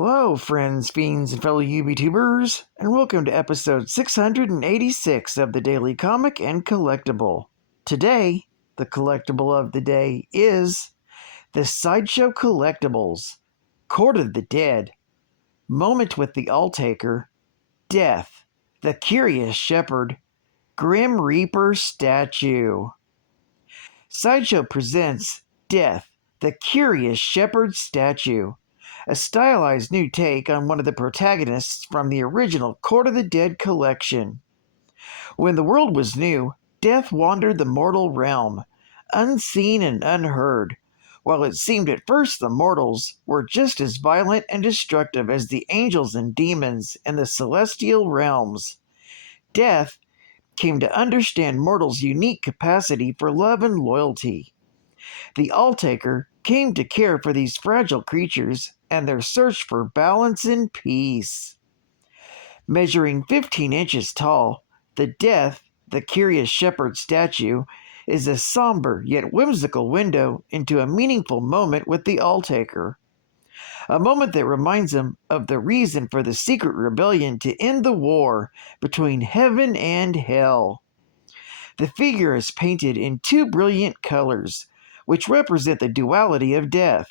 Hello, friends, fiends, and fellow UBTubers, and welcome to episode 686 of the Daily Comic and Collectible. Today, the collectible of the day is the Sideshow Collectibles, Court of the Dead, Moment with the Alltaker, Death, the Curious Shepherd, Grim Reaper Statue. Sideshow presents Death, the Curious Shepherd Statue, a stylized new take on one of the protagonists from the original Court of the Dead collection. When the world was new, Death wandered the mortal realm, unseen and unheard, while it seemed at first the mortals were just as violent and destructive as the angels and demons in the celestial realms. Death came to understand mortals' unique capacity for love and loyalty. The Alltaker came to care for these fragile creatures and their search for balance and peace. Measuring 15 inches tall, the Death, the Curious Shepherd statue is a somber yet whimsical window into a meaningful moment with the Alltaker. A moment that reminds him of the reason for the secret rebellion to end the war between heaven and hell. The figure is painted in two brilliant colors, which represent the duality of death: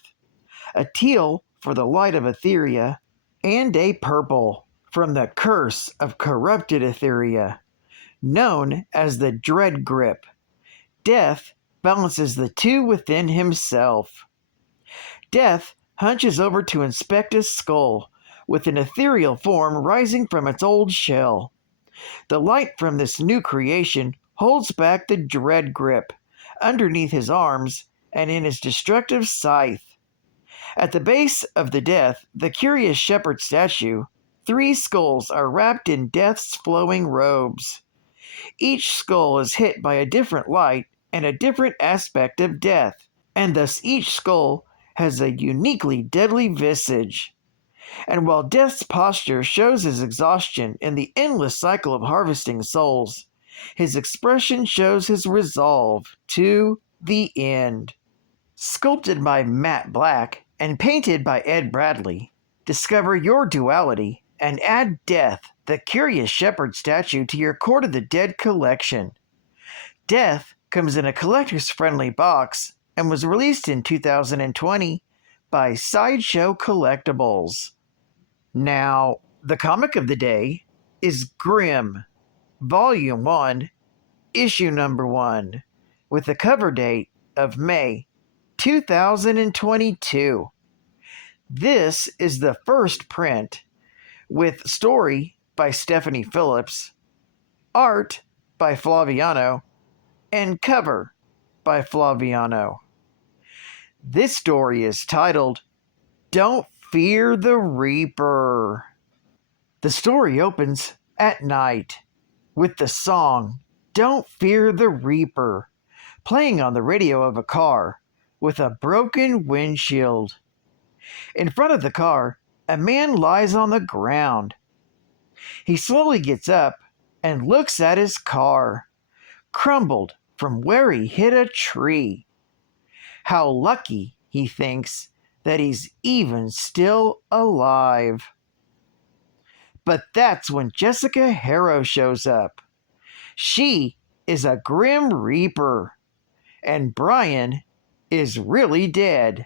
a teal for the light of Etheria, and a purple from the curse of corrupted Etheria, known as the Dread Grip. Death balances the two within himself. Death hunches over to inspect his skull, with an ethereal form rising from its old shell. The light from this new creation holds back the Dread Grip underneath his arms and in his destructive scythe. At the base of the Death, the Curious Shepherd statue, 3 skulls are wrapped in Death's flowing robes. Each skull is hit by a different light and a different aspect of Death, and thus each skull has a uniquely deadly visage. And while Death's posture shows his exhaustion in the endless cycle of harvesting souls, his expression shows his resolve to the end. Sculpted by Matt Black and painted by Ed Bradley, discover your duality and add Death, the Curious Shepherd statue to your Court of the Dead collection. Death comes in a collector's-friendly box and was released in 2020 by Sideshow Collectibles. Now, the comic of the day is Grimm, Volume 1, Issue Number 1, with the cover date of May 2022. This is the first print, with story by Stephanie Phillips, art by Flaviano, and cover by Flaviano. This story is titled, Don't Fear the Reaper. The story opens at night with the song Don't Fear the Reaper playing on the radio of a car with a broken windshield. In front of the car, a man lies on the ground. He slowly gets up and looks at his car, crumbled from where he hit a tree. How lucky, he thinks, that he's even still alive. But that's when Jessica Harrow shows up. She is a Grim Reaper, and Brian is really dead.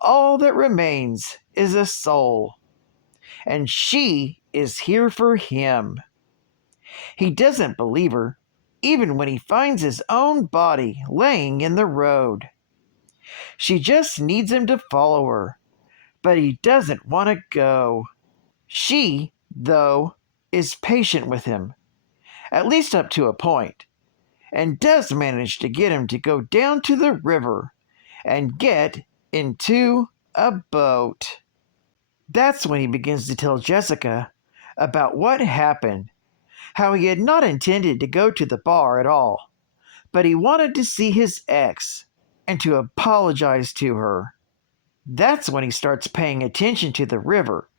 All that remains is a soul, and she is here for him. He doesn't believe her, even when he finds his own body laying in the road. She just needs him to follow her, but he doesn't want to go. She, though, is patient with him, at least up to a point, and does manage to get him to go down to the river and get into a boat. That's when he begins to tell Jessica about what happened, how he had not intended to go to the bar at all, but he wanted to see his ex and to apologize to her. That's when he starts paying attention to the river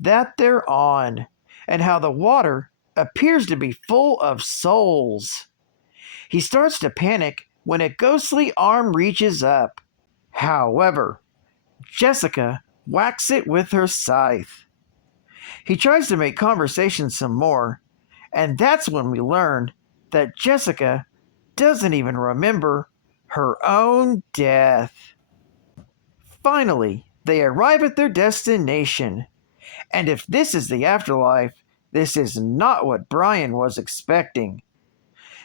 that they're on, and how the water appears to be full of souls. He starts to panic when a ghostly arm reaches up. However, Jessica whacks it with her scythe. He tries to make conversation some more, and that's when we learn that Jessica doesn't even remember her own death. Finally, they arrive at their destination, and if this is the afterlife, this is not what Brian was expecting.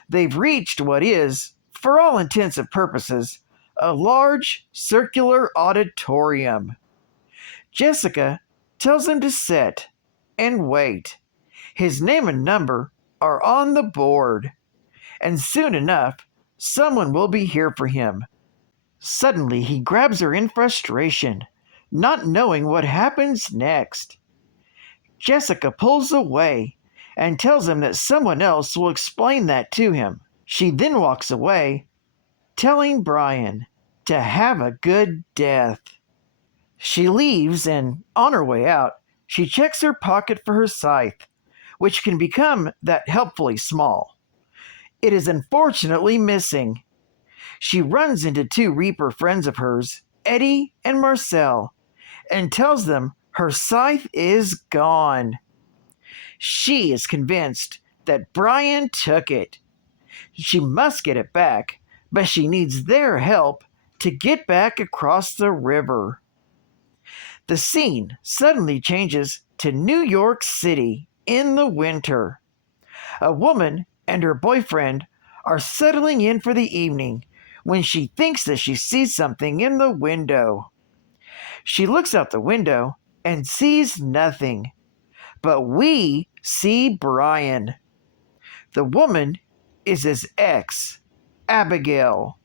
They've reached what is, for all intents and purposes, a large circular auditorium. Jessica tells him to sit and wait. His name and number are on the board, and soon enough, someone will be here for him. Suddenly, he grabs her in frustration, not knowing what happens next. Jessica pulls away and tells him that someone else will explain that to him. She then walks away, telling Brian to have a good death. She leaves, and on her way out, she checks her pocket for her scythe, which can become that helpfully small. It is unfortunately missing. She runs into two Reaper friends of hers, Eddie and Marcel, and tells them her scythe is gone. She is convinced that Brian took it. She must get it back, but she needs their help to get back across the river. The scene suddenly changes to New York City in the winter. A woman and her boyfriend are settling in for the evening when she thinks that she sees something in the window. She looks out the window and sees nothing, but we see Brian. The woman is his ex, Abigail.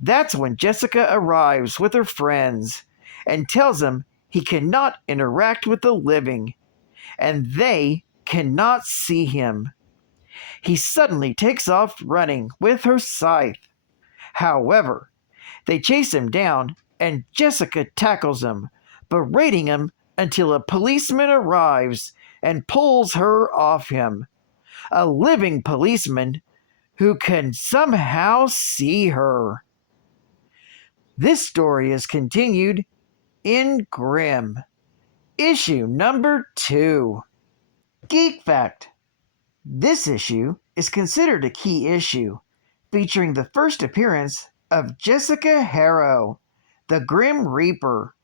That's when Jessica arrives with her friends and tells him he cannot interact with the living, and they cannot see him. He suddenly takes off running with her scythe. However, they chase him down, and Jessica tackles him, berating him until a policeman arrives and pulls her off him. A living policeman who can somehow see her. This story is continued in Grimm, issue number 2. Geek Fact. This issue is considered a key issue, featuring the first appearance of Jessica Harrow, the Grim Reaper.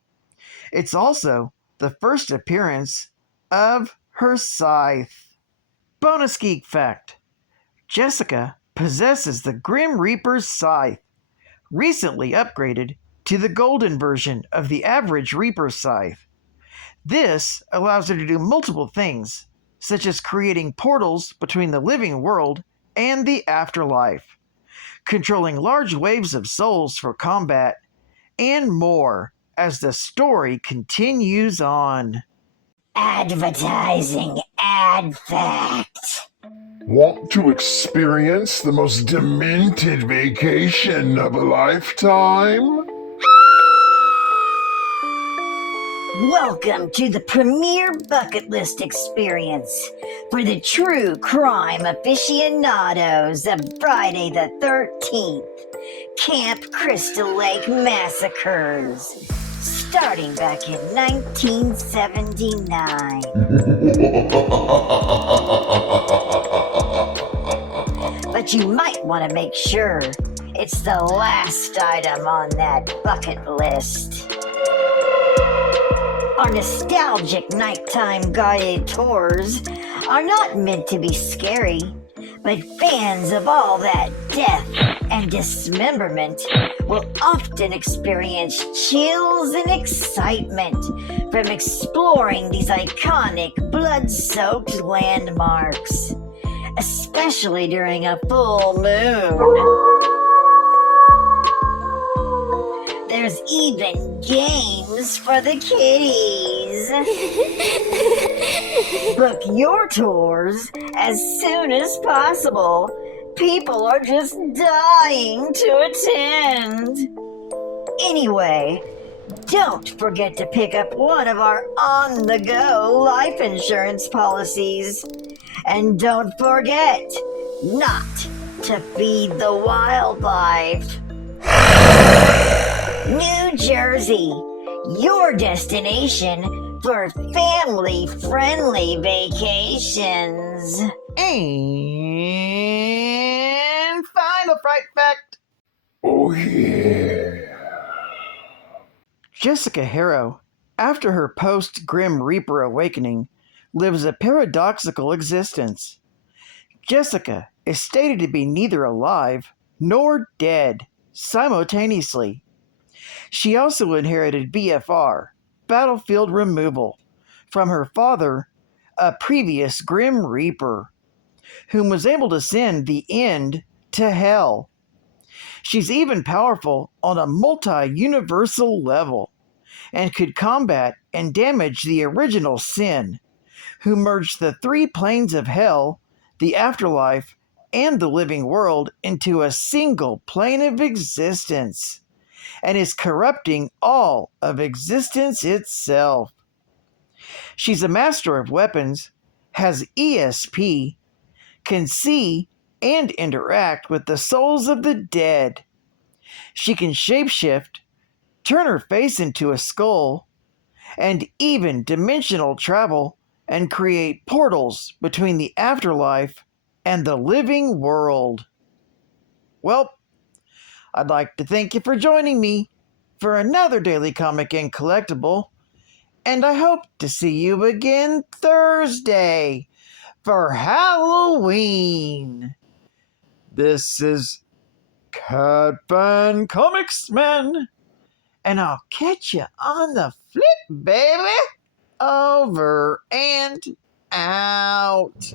It's also the first appearance of her scythe. Bonus Geek Fact. Jessica possesses the Grim Reaper's scythe, recently upgraded to the golden version of the average Reaper scythe. This allows her to do multiple things, such as creating portals between the living world and the afterlife, controlling large waves of souls for combat, and more as the story continues on. Advertising ad fact. Want to experience the most demented vacation of a lifetime? Welcome to the premier bucket list experience for the true crime aficionados of Friday the 13th. Camp Crystal Lake Massacres, starting back in 1979. But you might want to make sure it's the last item on that bucket list. Our nostalgic nighttime guided tours are not meant to be scary, but fans of all that death and dismemberment will often experience chills and excitement from exploring these iconic blood-soaked landmarks, especially during a full moon. There's even games for the kiddies. Book your tours as soon as possible. People are just dying to attend. Anyway, don't forget to pick up one of our on-the-go life insurance policies. And don't forget not to feed the wildlife. New Jersey, your destination for family-friendly vacations. And final fright fact. Oh yeah. Jessica Harrow, after her post-Grim Reaper awakening, lives a paradoxical existence. Jessica is stated to be neither alive nor dead simultaneously. She also inherited BFR, battlefield removal, from her father, a previous Grim Reaper, whom was able to send the end to hell. She's even powerful on a multi-universal level, and could combat and damage the original Sin, who merged the three planes of hell, the afterlife, and the living world into a single plane of existence, and is corrupting all of existence itself. She's a master of weapons, has ESP, can see and interact with the souls of the dead. She can shapeshift, turn her face into a skull, and even dimensional travel and create portals between the afterlife and the living world. Well, I'd like to thank you for joining me for another Daily Comic and Collectible, and I hope to see you again Thursday for Halloween. This is Cat Fan Comics Man, and I'll catch you on the flip, baby. Over and out.